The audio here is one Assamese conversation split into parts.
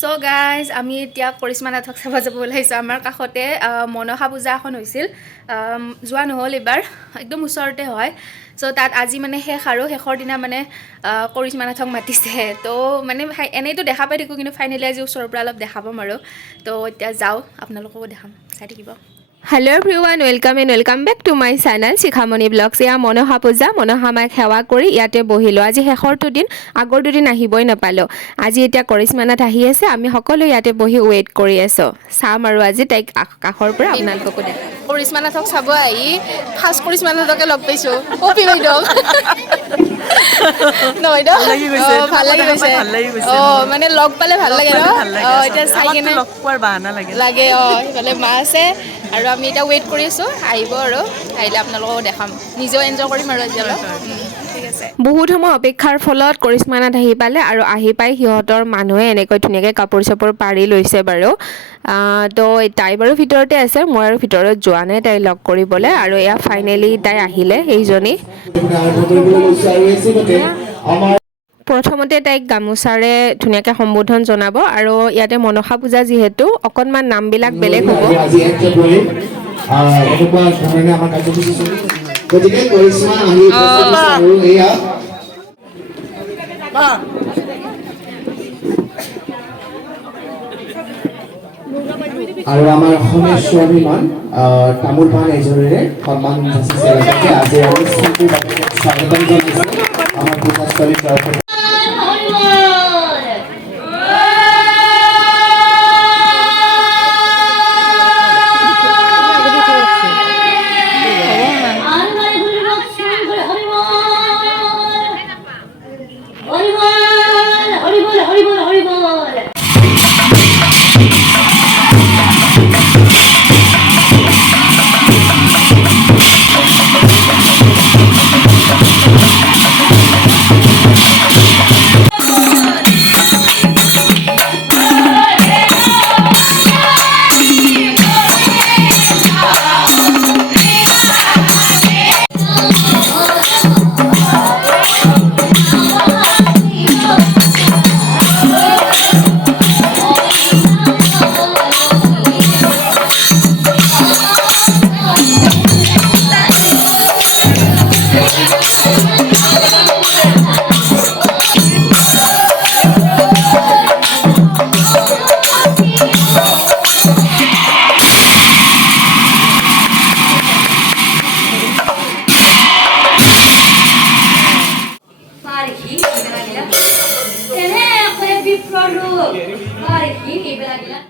চ' গাইজ আমি এতিয়া কৰিশ্মা নাথক চাব যাব ওলাইছোঁ আমাৰ কাষতে মনসা পূজা এখন হৈছিল। যোৱা নহ'ল এইবাৰ একদম ওচৰতে হয়। চ' তাত আজি মানে শেষ আৰু শেষৰ দিনা মানে কৰিশ্মা নাথক মাতিছে। তো মানে এনেইতো দেখা পাই থাকোঁ কিন্তু ফাইনেলি আজি ওচৰৰ পৰা অলপ দেখা পাম আৰু তো এতিয়া যাওঁ আপোনালোককো দেখাম। চাই থাকিব। Hello' everyone welcome and welcome back to my channel Shikhamoni blogs এয়া মনসা পূজা মনসা মাক সেৱা কৰি ইয়াতে বহিলোঁ। আজি শেষৰ দুদিন আগৰ দুদিন আহিবই নাপালোঁ। আজি এতিয়া কৰিশ্মানাথ আহি আছে আমি সকলো ইয়াতে বহি ৱেইট কৰি আছোঁ। চাম আৰু আজি তাইক কাষ- কাষৰ পৰা আপোনালোককো দেখাম। কৰিশ্মা নাথক চাব আহি ফাৰ্ষ্ট কৰিশ্মা নাথকে লগ পাইছোঁ। কপি বাইদেউ নহয়? ভাল লাগি গৈছে। অ, মানে লগ পালে ভাল লাগে ন? অ এতিয়া চাই কিনে লগ পোৱাৰ বাহানা লাগে। লাগে অ সেইফালে মা আছে আৰু আমি এতিয়া ৱেইট কৰি আছোঁ আহিব আৰু। আহিলে আপোনালোকক দেখাম। নিজেও এনজয় কৰিম আৰু এতিয়া অলপ। আছে। বহুত সময় অপেক্ষাৰ ফলত কৰিশ্মানাথ আহি পালে আৰু আহি পাই সিহঁতৰ মানুহে এনেকৈ ধুনীয়াকৈ কাপোৰ চাপোৰ পাৰি লৈছে বাৰু। তো তাই বাৰু ভিতৰতে আছে মই আৰু ভিতৰত যোৱা নাই তাই লগ কৰিবলৈ আৰু এয়া ফাইনেলি তাই আহিলে সেইজনী। প্ৰথমতে তাইক গামোচাৰে ধুনীয়াকৈ সম্বোধন জনাব আৰু ইয়াতে মনসা পূজা যিহেতু অকণমান নামবিলাক বেলেগ হ'ব। আজি এক ফেব্ৰুৱাৰী আহ, এনেকুৱা ধৰণে আমাৰ কাৰ্যসূচী চলি গতিকে কৰিশ্মা আহি উপস্থিত হৈছে আৰু এয়া। আৰু আমাৰ অসমীয়া স্বাভিমান আহ, তামোল পাণ এযোৰেৰে সন্মান যাচিছে। লগতে আজি অনুষ্ঠানটিৰ বাবে স্বাগতম জনাইছে। আমাৰ পূজাস্থলীৰ তৰফৰ Mari kita belajar.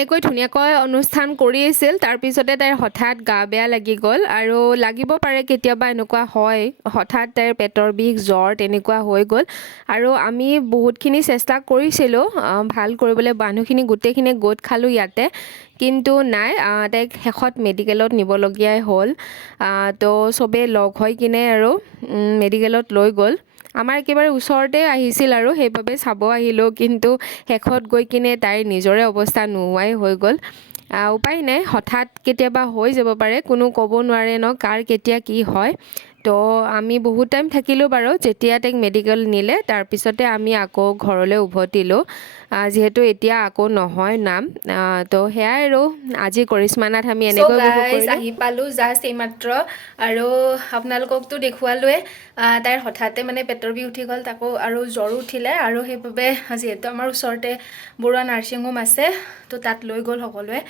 এনেকৈ ধুনীয়াকৈ অনুষ্ঠান কৰি আছিল তাৰপিছতে তাইৰ হঠাৎ গা বেয়া লাগি গ'ল আৰু লাগিব পাৰে কেতিয়াবা এনেকুৱা হয় হঠাৎ তাইৰ পেটৰ বিষ জ্বৰ তেনেকুৱা হৈ গ'ল। আৰু আমি বহুতখিনি চেষ্টা কৰিছিলোঁ ভাল কৰিবলৈ মানুহখিনি গোটেইখিনি গোট খালোঁ ইয়াতে কিন্তু নাই তাইক শেষত মেডিকেলত নিবলগীয়াই হ'ল। তো চবেই লগ হৈ কিনে আৰু মেডিকেলত লৈ গ'ল। আমাৰ একেবাৰে ওচৰতে আহিছিল আৰু সেইবাবে চাব আহিলোঁ কিন্তু শেষত গৈ কিনে তাইৰ নিজৰে অৱস্থা নোহোৱাই হৈ গ'ল। উপায় নাই হঠাৎ কেতিয়াবা হৈ যাব পাৰে কোনো ক'ব নোৱাৰে ন কাৰ কেতিয়া কি হয়। তো আমি বহুত টাইম থাকিলোঁ বাৰু যেতিয়া তাইক মেডিকেল নিলে তাৰপিছতে আমি আকৌ ঘৰলৈ উভতিলোঁ যিহেতু এতিয়া আকৌ নহয় নাম তো সেয়াই আৰু আজি কৰিশ্মানাথ আমি So এনেকৈ। আহি পালোঁ জাষ্ট এইমাত্ৰ আৰু আপোনালোককতো দেখুৱালোৱে তাইৰ হঠাতে মানে পেটৰ বিষ উঠি গ'ল তাকো আৰু জ্বৰো উঠিলে আৰু সেইবাবে যিহেতু আমাৰ ওচৰতে বৰুৱা নাৰ্ছিং হোম আছে তো তাত লৈ গ'ল সকলোৱে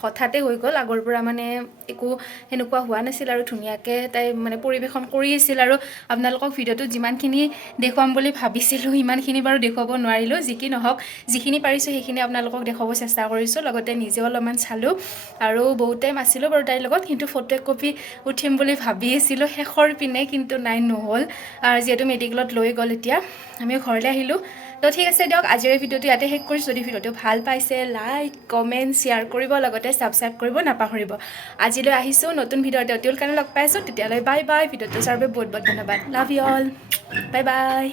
হঠাতে হৈ গ'ল আগৰ পৰা মানে একো সেনেকুৱা হোৱা নাছিল আৰু ধুনীয়াকৈ তাই মানে পৰিৱেশন কৰি আছিল আৰু আপোনালোকক ভিডিঅ'টোত যিমানখিনি দেখুৱাম বুলি ভাবিছিলোঁ সিমানখিনি বাৰু দেখুৱাব নোৱাৰিলোঁ। যি কি নহওক যিখিনি পাৰিছোঁ সেইখিনি আপোনালোকক দেখুৱাব চেষ্টা কৰিছোঁ। লগতে নিজেও অলপমান চালোঁ আৰু বহুত টাইম আছিলোঁ বাৰু তাইৰ লগত কিন্তু ফটো একপি উঠিম বুলি ভাবি আছিলোঁ। শেষৰ পিনে কিন্তু নাই নহ'ল। যিহেতু মেডিকেলত লৈ গ'ল এতিয়া। আমি ঘৰলৈ আহিলোঁ। তো ঠিক আছে দিয়ক আজিৰ ভিডিঅ'টো ইয়াতে শেষ কৰিছোঁ। যদি ভিডিঅ'টো ভাল পাইছে লাইক কমেণ্ট শ্বেয়াৰ কৰিব লগতে ছাবস্ক্ৰাইব কৰিব নাপাহৰিব। আজিলৈ আহিছোঁ নতুন ভিডিঅ'তে। অতিউল কাৰণে লগ পাই আছোঁ। তেতিয়ালৈ বাই বাই ভিডিঅ'টো চোৱাৰ বাবে বহুত বহুত ধন্যবাদ। Love you all bye bye